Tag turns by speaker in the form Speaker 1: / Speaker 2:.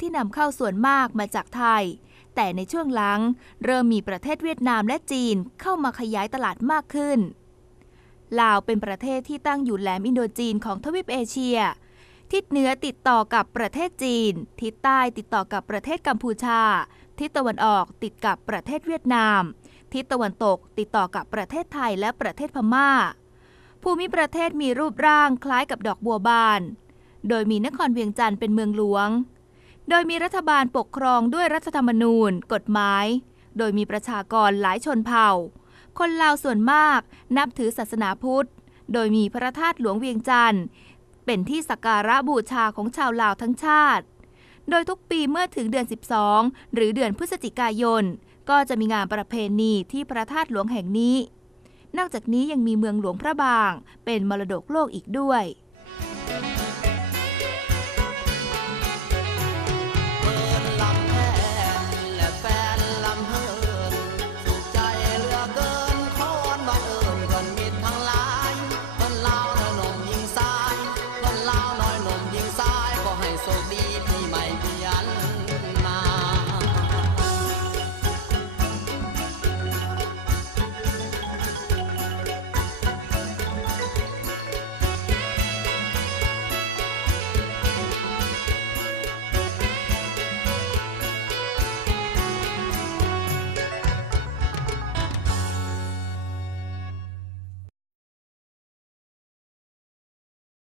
Speaker 1: ที่นำเข้าส่วนมากมาจากไทย แต่ในช่วงหลัง เริ่มมีประเทศเวียดนามและจีนเข้ามาขยายตลาดมากขึ้น ลาวเป็นประเทศที่ตั้งอยู่แหลมอินโดจีนของทวีปเอเชีย ทิศเหนือติดต่อกับประเทศจีน ทิศใต้ติดต่อกับประเทศกัมพูชา ทิศตะวันออกติดกับประเทศเวียดนาม ทิศตะวันตกติดต่อกับประเทศไทยและประเทศพม่า ภูมิประเทศมีรูปร่างคล้ายกับดอกบัวบาน โดยมีนครเวียงจันทร์เป็นเมืองหลวง โดยมีรัฐบาลปกครองด้วยรัฐธรรมนูญ กฎหมาย โดยมีประชากรหลายชนเผ่า คนลาวส่วนมากนับถือศาสนาพุทธ โดยมีพระธาตุหลวงเวียงจันทร์เป็นที่สักการะบูชาของชาวลาวทั้งชาติ โดยทุกปีเมื่อถึงเดือน 12 หรือเดือนพฤศจิกายน ก็จะมีงานประเพณีที่พระธาตุหลวงแห่งนี้ นอกจากนี้ยังมีเมืองหลวงพระบาง เป็นมรดกโลกอีกด้วย eso, mi